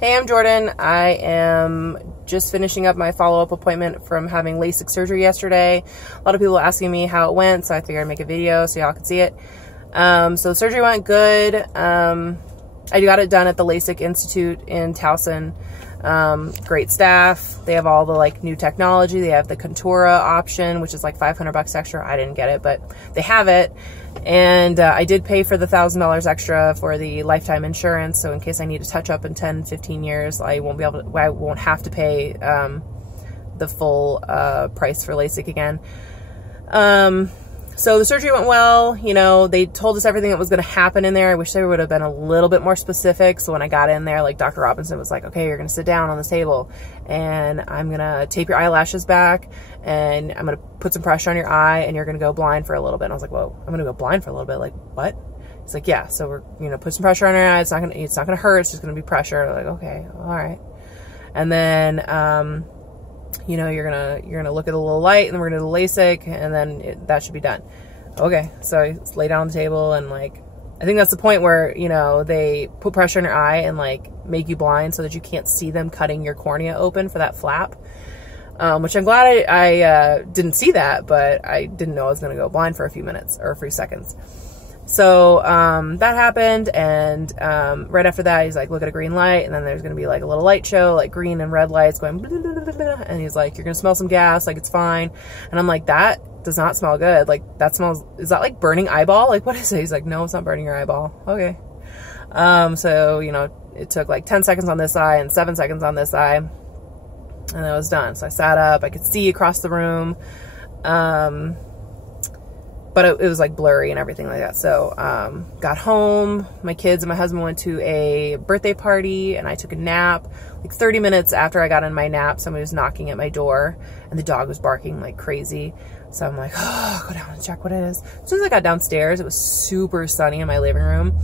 Hey, I'm Jordan. I am just finishing up my follow-up appointment from having Lasik surgery yesterday. A lot of people asking me how it went, so I figured I'd make a video so y'all could see it. So the surgery went good. I got it done at the Lasik Institute in Towson. Great staff. They have all the like new technology. They have the Contura option, which is like $500 extra. I didn't get it, but they have it. And I did pay for the $1,000 extra for the lifetime insurance. So in case I need to touch up in 10, 15 years, I won't have to pay the full price for Lasik again. So the surgery went well. You know, they told us everything that was going to happen in there. I wish they would have been a little bit more specific. So when I got in there, like Dr. Robinson was like, okay, you're going to sit down on this table and I'm going to tape your eyelashes back and I'm going to put some pressure on your eye and you're going to go blind for a little bit. And I was like, whoa, I'm going to go blind for a little bit. Like, what? He's like, yeah. So we're, you know, put some pressure on your eye. It's not going to hurt. It's just going to be pressure. I'm like, okay, all right. And then, you know, you're gonna look at a little light and then we're gonna do the Lasik and then that should be done. Okay, so I lay down on the table and like, I think that's the point where, you know, they put pressure in your eye and like make you blind so that you can't see them cutting your cornea open for that flap. Which I'm glad I didn't see that, but I didn't know I was gonna go blind for a few minutes or a few seconds. So that happened, and right after that, he's like, look at a green light, and then there's going to be like a little light show, like green and red lights going, blah, blah, blah, blah, and he's like, you're going to smell some gas, like it's fine. And I'm like, that does not smell good. Like that smells, is that like burning eyeball? Like what is it? He's like, no, it's not burning your eyeball. Okay. So, you know, it took like 10 seconds on this eye and 7 seconds on this eye, and then I was done. So I sat up, I could see across the room. But it was like blurry and everything like that. So, got home, my kids and my husband went to a birthday party and I took a nap. Like 30 minutes after I got in my nap, somebody was knocking at my door and the dog was barking like crazy. So I'm like, oh, go down and check what it is. As soon as I got downstairs, it was super sunny in my living room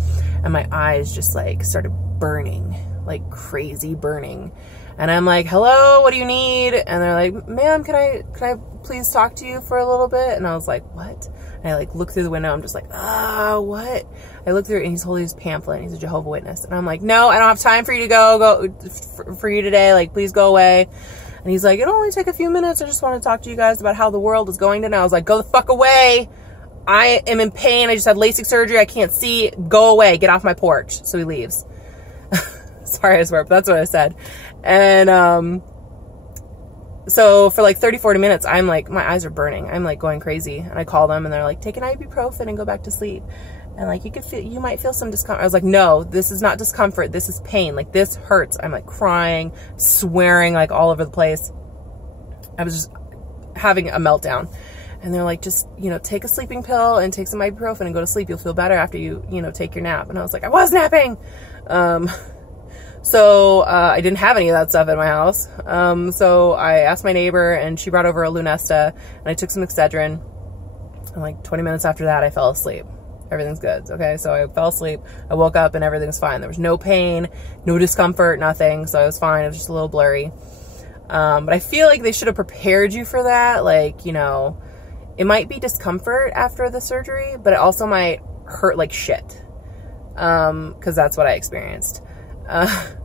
and my eyes just like started burning, like crazy burning. And I'm like, hello, what do you need? And they're like, ma'am, can I please talk to you for a little bit? And I was like, what? And I like look through the window. I'm just like, what? I look through it and he's holding his pamphlet and he's a Jehovah's Witness. And I'm like, no, I don't have time for you to go for you today. Like, please go away. And he's like, it'll only take a few minutes. I just want to talk to you guys about how the world is going today. I was like, go the fuck away. I am in pain. I just had Lasik surgery. I can't see. Go away. Get off my porch. So he leaves. Sorry, I swear, but that's what I said. And, so for like 30, 40 minutes, I'm like, my eyes are burning. I'm like going crazy. And I call them and they're like, take an ibuprofen and go back to sleep. And like, you might feel some discomfort. I was like, no, this is not discomfort. This is pain. Like this hurts. I'm like crying, swearing like all over the place. I was just having a meltdown. And they're like, just, you know, take a sleeping pill and take some ibuprofen and go to sleep. You'll feel better after you know, take your nap. And I was like, I was napping. So, I didn't have any of that stuff in my house. So I asked my neighbor and she brought over a Lunesta and I took some Excedrin. And like 20 minutes after that, I fell asleep. Everything's good. Okay. So I fell asleep. I woke up and everything was fine. There was no pain, no discomfort, nothing. So I was fine. It was just a little blurry. But I feel like they should have prepared you for that. Like, you know, it might be discomfort after the surgery, but it also might hurt like shit. 'Cause that's what I experienced.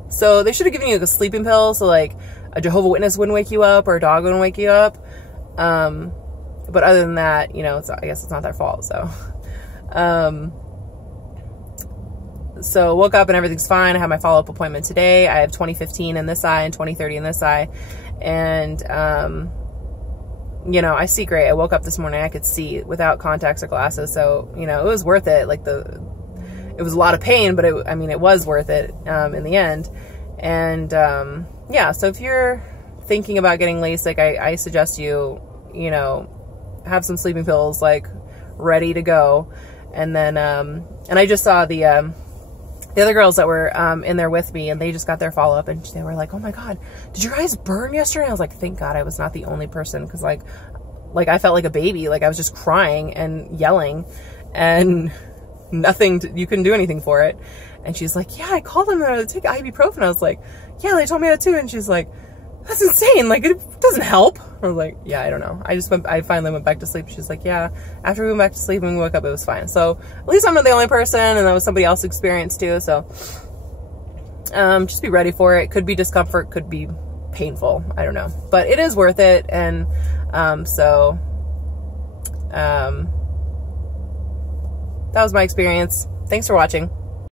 So they should have given you like a sleeping pill. So like a Jehovah's Witness wouldn't wake you up or a dog wouldn't wake you up. But other than that, you know, I guess it's not their fault. So, so woke up and everything's fine. I have my follow-up appointment today. I have 20/15 in this eye and 20/30 in this eye. And, you know, I see great. I woke up this morning, I could see without contacts or glasses. So, you know, it was worth it. Like it was a lot of pain, but I mean, it was worth it, in the end. And, yeah, so if you're thinking about getting Lasik, I suggest you know, have some sleeping pills, like ready to go. And then, and I just saw the other girls that were, in there with me and they just got their follow up and they were like, oh my God, did your eyes burn yesterday? I was like, thank God I was not the only person. 'Cause like I felt like a baby. Like I was just crying and yelling and you couldn't do anything for it. And she's like, yeah, I called them to take ibuprofen. I was like, yeah, they told me that too. And she's like, that's insane. Like, it doesn't help. I was like, yeah, I don't know. I finally went back to sleep. She's like, yeah, after we went back to sleep and we woke up, it was fine. So at least I'm not the only person, and that was somebody else's experience too. So Just be ready for it. Could be discomfort, could be painful. I don't know, but it is worth it. And that was my experience. Thanks for watching.